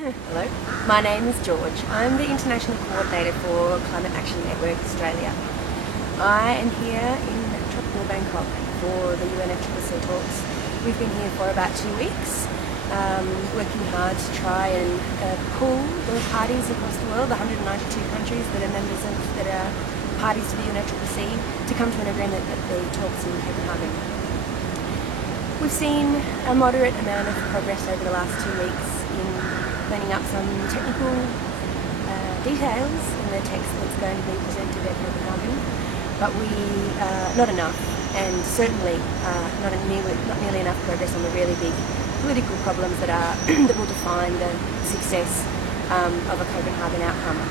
Hello, my name is George. I'm the International Coordinator for Climate Action Network Australia. I am here in tropical Bangkok for the UNFCCC talks. We've been here for about 2 weeks, working hard to try and pull the parties across the world, the 192 countries that are members of, that are parties to the UNFCCC, to come to an agreement at the talks in Copenhagen. We've seen a moderate amount of progress over the last 2 weeks in cleaning up some technical details in the text that's going to be presented at Copenhagen, but not enough, and certainly not nearly enough progress on the really big political problems that will define the success of a Copenhagen outcome.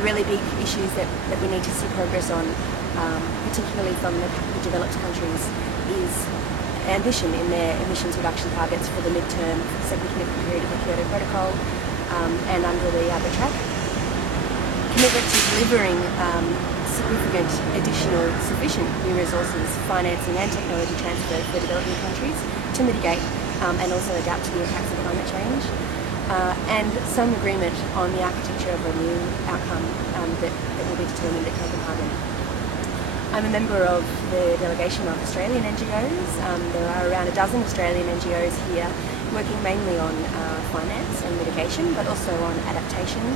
The really big issues that we need to see progress on, particularly from the developed countries, is ambition in their emissions reduction targets for the midterm second commitment period of the Kyoto Protocol and under the other track. Commitment to delivering significant additional sufficient new resources, financing and technology transfer for developing countries to mitigate and also adapt to the impacts of climate change. And some agreement on the architecture of a new outcome that will be determined at Copenhagen. I'm a member of the delegation of Australian NGOs. There are around a dozen Australian NGOs here working mainly on finance and mitigation, but also on adaptation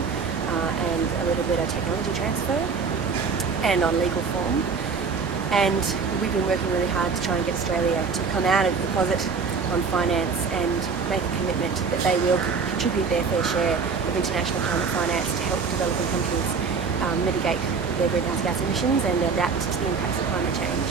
and a little bit of technology transfer and on legal form. And we've been working really hard to try and get Australia to come out of the closet on finance and make a commitment that they will contribute their fair share of international climate finance to help developing countries mitigate their greenhouse gas emissions and adapt to the impacts of climate change.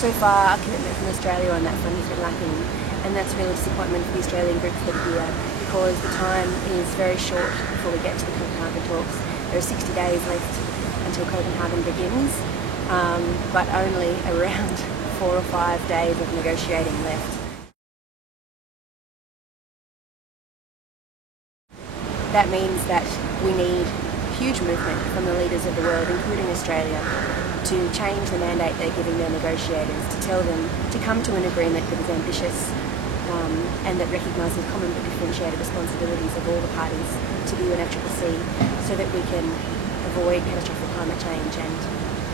So far, our commitment from Australia on that front has been lacking, and that's really a disappointment for the Australian groups that are here, because the time is very short before we get to the Copenhagen talks. There are 60 days left until Copenhagen begins, but only around 4 or 5 days of negotiating left. That means that we need huge movement from the leaders of the world, including Australia, to change the mandate they're giving their negotiators, to tell them to come to an agreement that is ambitious and that recognises common but differentiated responsibilities of all the parties to the UNFCCC, so that we can avoid catastrophic climate change and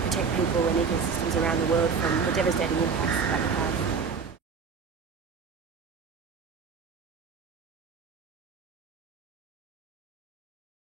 protect people and ecosystems around the world from the devastating impacts that we have.